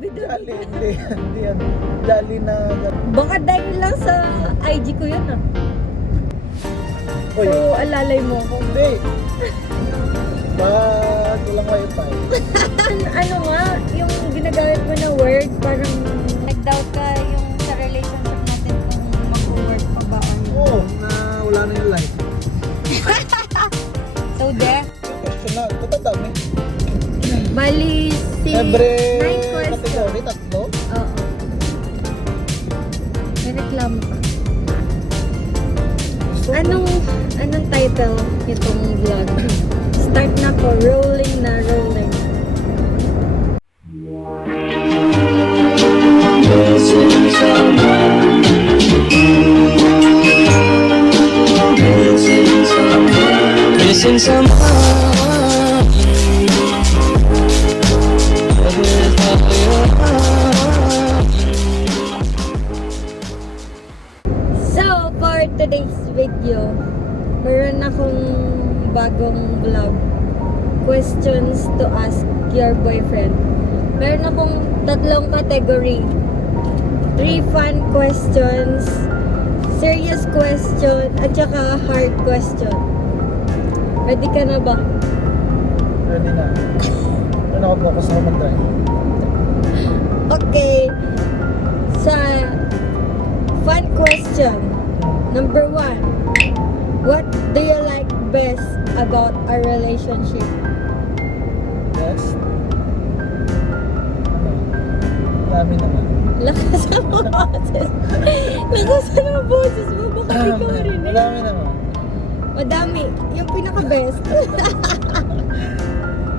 Jolly, hindi yan. Jolly na... Baka dahil lang sa IG ko yun ah. Uy, So, alalay mo ako. hindi. Bakit walang wifi? Ano nga, yung ginagamit mo na word, parang nag-doubt ka yung sa relationship natin kung mag-work pa ba or hindi. Oo, na wala na yung life. So, there. Question na, ito dami. Bali, si Every 9 question. category, tatlo. Oo. May reklamo pa. Gusto ko. Anong title nitong vlog? Start na ko, rolling na, rolling. Missing someone. So, for today's video, meron akong bagong vlog. Questions to ask your boyfriend. Meron akong tatlong category. 3 fun questions, serious question, at saka hard question. Ready ka na ba? Ready na. Ano ako focus ako mag-drive? Okay. Sa fun question, number 1. What do you like best about our relationship? Yes. Ano? Dami naman. Lakas ang boses. Lakas ang boses mo. Baka ikaw rin eh. Madami naman. Madami. Yung pinaka-best.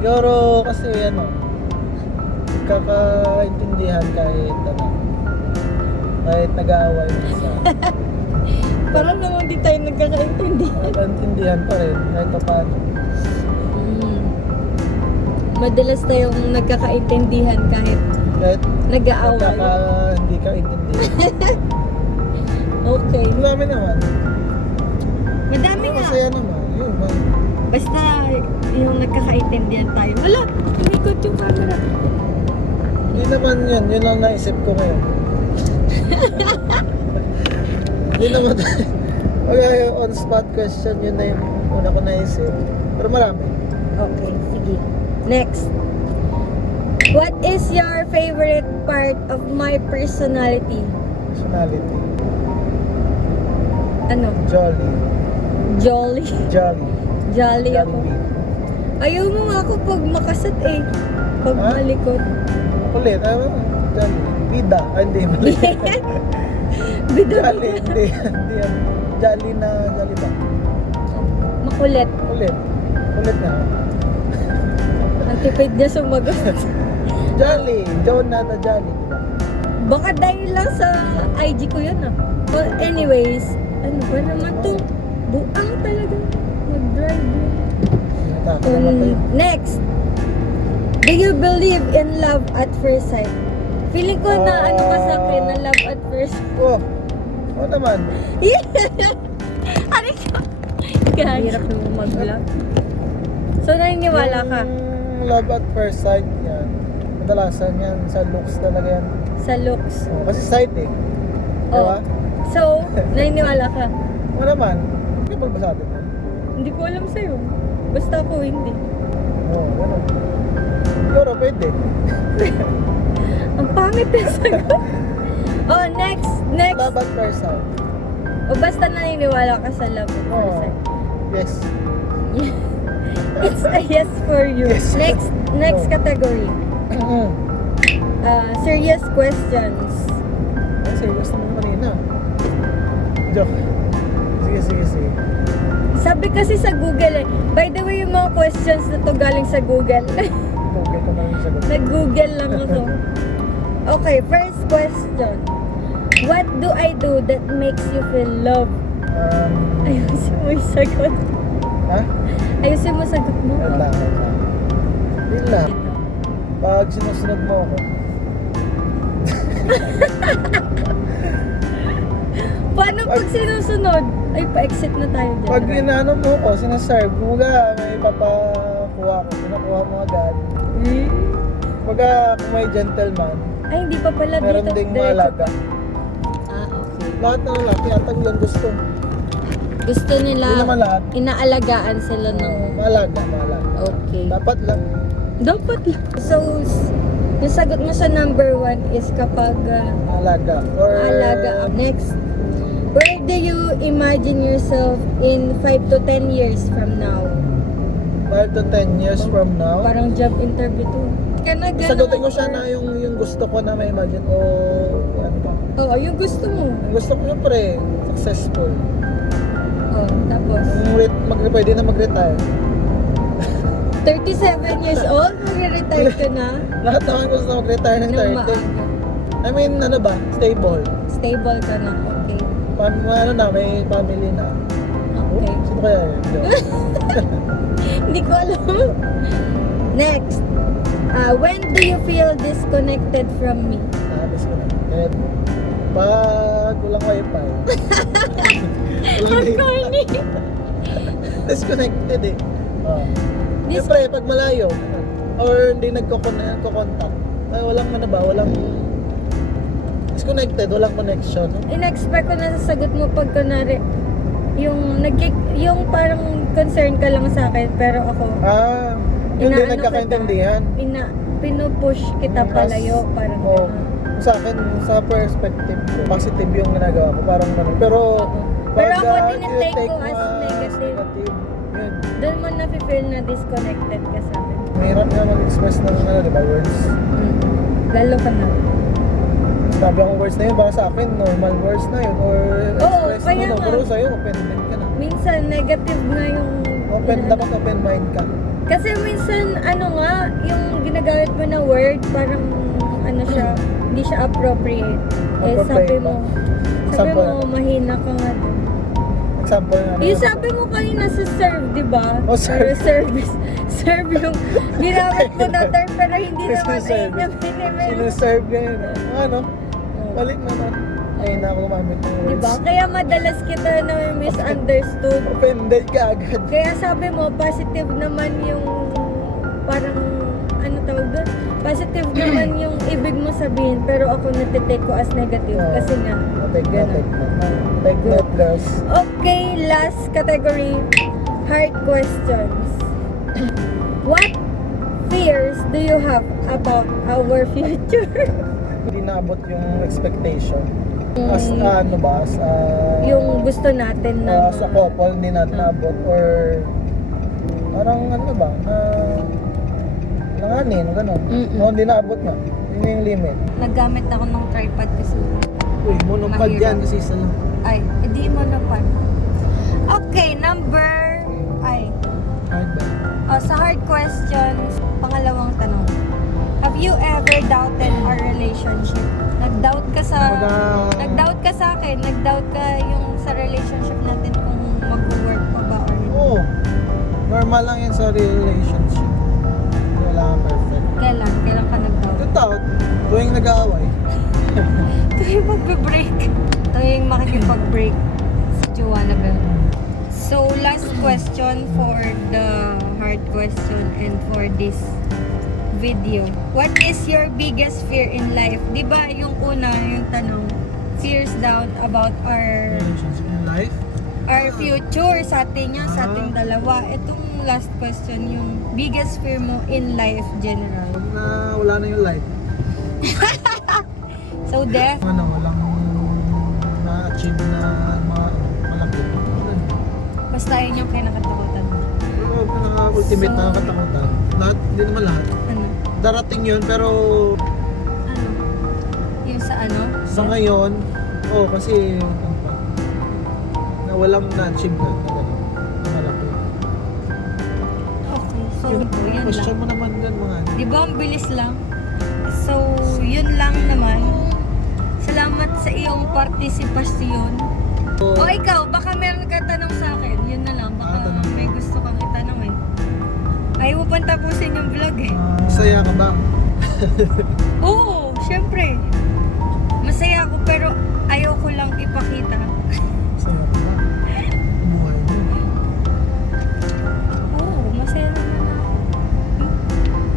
Siguro kasi ano, kakaintindihan kahit ano, kahit nag-aaway mo sa Parang naman di tayo nagkakaintindihan. kakaintindihan pa rin kahit pa paano. Madalas tayong nagkakaintindihan kahit Kahit nag-aaway. hindi ka intindihan. Okay. Madami naman. Madami nga. Masaya naman. Yun, man. Basta yung nagkakaintindihan tayo. Wala, umikot yung camera. Hindi naman yun. Yun lang naisip ko ngayon. Hindi naman tayo. Okay, on spot question, yun na yung una ko naisip. Pero marami. Okay, sige. Next. What is your favorite part of my personality? Personality. Ano? Jolly. Jolly. Jolly. Jolly ako. Ayaw mo nga ako pag makasat eh. Pag Ha? malikot. Kulit. Jolly. Bida. Hindi. Mali. Bida. Jolly. Hindi. Hindi yan. Jolly na jolly ba? Makulit. Kulit. Kulit na. Ang tipid niya sumagot. Jolly. John na jolly. Diba? Baka dahil lang sa IG ko yun ah. Well, anyways, ano ba naman to? Buang talaga mag-drive yun. Natakot naman tayo. Next. Do you believe in love at first sight? Feeling ko na ano ka sa akin na love at first sight. Oh. Oo naman. Ano ka? Hirap naman mag-vlog. So, naniniwala ka Yung love at first sight yan. Kadalasan yan sa looks talaga yan. sa looks? Oh, kasi sight eh. Oh. Diba? So, naniniwala ka? Oo naman. Hindi ba sa atin? Hindi ko alam sa'yo. Basta ako hindi. Oo, gano'n. Siguro pwede. Ang pangit na sagot. Oh, next. Love at first sight. O basta naniniwala ka sa love at first Oo. sight. Yes. It's a yes for you. Yes. Next category. Serious questions. Ay, serious naman kanina. Joke. Sige. Sabi kasi sa Google eh. By the way, yung mga questions na to galing sa Google. Google ko na yung sagot. Nag-Google lang ako. Okay, first question. What do I do that makes you feel love? Ayusin mo yung sagot. Ha? Ayusin mo sagot mo. Wait lang. Yun lang. Pag sinusunod mo ako, Paano pag sinusunod? Ay, pa-exit na tayo dyan. pag inano mo ko, sinaserve, buga, may papakuha ko, pinakuha mo agad. Baga, kung may gentleman, Ay, hindi pa pala meron dito. ding Diretso maalaga. pa. Ah, okay. Lahat na lalaki, atang yan gusto. Gusto nila, Hindi naman lahat. inaalagaan sila ng... Maalaga. Okay. Dapat lang. Dapat lang. So, yung sagot mo sa number 1 is kapag Maalaga. Or... alaga. Next, where do you imagine yourself in 5 to 10 years from now? 5 to 10 years from now. Parang job interview to. Sagutin ko siya na yung gusto ko na ma-imagine o ano ba. Oo, yung gusto mo. Ang gusto ko syempre, successful. Oh, tapos, Pwede na mag-retire. 37 years old, mag-retire ka na. Lahat naman gusto na mag-retire ng Nang 30. maaga. I mean, ano ba? Stable. Stable ka na, okay. Ano na, may family na. Okay. Sino kaya yun? Hindi ko alam. Next, when do you feel disconnected from me? Disconnected. Pag walang wifi. Ang corny. Disconnected eh. Siyempre, pag malayo. Or hindi nagko-contact. Ay, walang ano ba, walang disconnected, walang connection. No? In-expect ko na sasagot mo pag kunwari, yung parang concern ka lang sa akin, pero ako, Hindi Inaano nagkakaintindihan. pinupush kita palayo, parang Oh, gano'n. sa akin, sa perspective ko, positive yung ginagawa ko, parang ganun. Pero, Pero pag, ako, tinitake tinitake ko mo as negative. Yun. Doon mo na-feel na disconnected ka sa akin. Mahirap nga mag-express ng di ba, words. Lalo ka na. Sabi akong words na yun, baka sa akin, normal words na yun. Or Oo, express kaya mo, no? nga. Pero sa'yo, offended ka na. Minsan, negative na yung... Dapat open mind ka. Kasi minsan, yung ginagamit mo na word, parang, hindi siya appropriate. Sabi mo, Example. mahina ka nga doon. Example nga. Yung sabi mo kanina sa serve, di ba? Oh, serve. Or service. Serve yung ginamit mo na term, pero hindi naman Sinuserve. yung pinimil. Sinuserve ganyan. Ano? Balik naman. Ay, na ako gumamit ng words. Di ba? Kaya madalas kita na misunderstood. Offended ka agad. Kaya sabi mo, positive naman yung parang, ano tawag doon? Positive naman yung ibig mo sabihin, pero ako natitake ko as negative Oo. kasi nga. Take note, ganun. take note. Take note, girls. Okay, last category, hard questions. What fears do you have about our future? Hindi naabot yung expectation. As ano ba? As Yung gusto natin na... sa couple, hindi natin naabot. Or parang ano ba? Langanin, gano'n. Mm-mm. Hindi naabot nga. Yun yung limit. Naggamit ako ng tripod kasi. Uy, monopod Mahirap. yan kasi isa lang. Ay, hindi mo na pa. Okay, Hard ba? sa hard questions, pangalawang tanong. Have you ever doubted our relationship? Nag-doubt ka sa akin, nag-doubt ka yung sa relationship natin kung mag-work pa ba or hindi. Oo. Normal lang yan sa relationship. Wala kang perfect. Kailan ka nag-doubt? Doubt, tuwing nag-aaway. Tuwing magbe-break. Tuwing makikipag-break si Joanna Bell. So, last question for the hard question and for this video. What is your biggest fear in life? Di ba yung una, yung tanong, fears down about our Relationship in life? future sa atin yan, sa ating dalawa. Itong last question, yung biggest fear mo in life general. Pag na wala na yung life. So, death. Walang na-achieve na malaki. Basta yun yung kinakatakutan mo. Pero ultimate na katakutan. Lahat, hindi naman lahat. Ano? Darating yun, pero Ano? Yung sa ano? sa ngayon, kasi na walang na-achieve na ganun. Malaki. Okay, so Yung yun question lang. mo naman yan mga ano. Di ba ang bilis lang? So, yun lang naman. Salamat sa iyong partisipasyon. O ikaw, baka meron ka tanong sa akin. Yun na lang, baka Tanong. may gusto kang itanong eh. Ayaw mo pang tapusin yung vlog eh. Masaya ka ba? Oo, syempre. Masaya ako pero ayaw ko lang ipakita. Masaya ka ba? Buhay mo. Oo, masaya naman ako.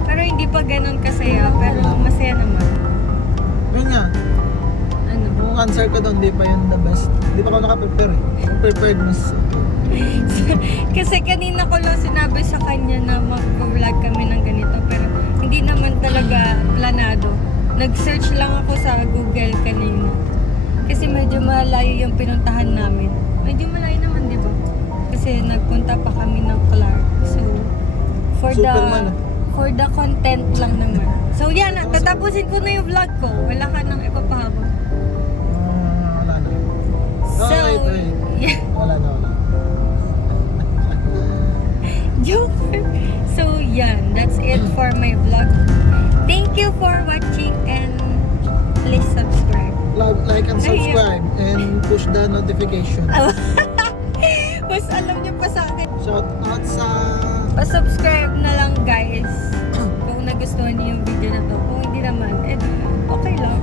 Pero hindi pa ganun kasaya. answer ko doon, di pa yun the best. Di pa ako naka-prepare eh. Preparedness. Kasi kanina ko lang sinabi sa kanya na mag-vlog kami ng ganito pero hindi naman talaga planado. Nag-search lang ako sa Google kanina. Kasi medyo malayo yung pinuntahan namin. Medyo malayo naman, di ba? Kasi nagpunta pa kami ng Clark. So, Superman, for the content lang naman. So, yan na. Tatapusin ko na yung vlog ko. Wala ka nang ipapahabol. Wala na. So, wait. yeah. Wala na. Joker. So, yan. That's it for my vlog. Thank you for watching and please subscribe. Like and subscribe and push the notification. Mas alam niyo pa sa akin. Shout out sa... Pa-subscribe na lang guys. Kung nagustuhan niyo yung video na to. Kung hindi naman, okay lang.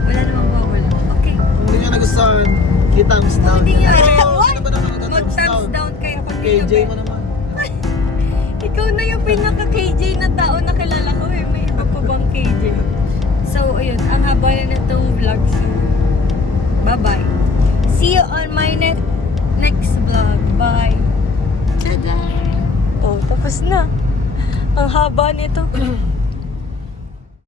Wala namang mawawala. Okay. Kung hindi nyo nagustuhan, i-thumbs Kung down. hindi niya, Ano ba naman ito? mag-thumbs down kayo. Kung hindi KJ niyo, mo naman. ikaw na yung pinaka-KJ na tao na kilala ko eh. May iba pa bang KJ? So, ayun. Ang haba na nitong vlog. So, bye-bye. See you on my next vlog. Bye. Tada! Oh, tapos na. Ang haba nito.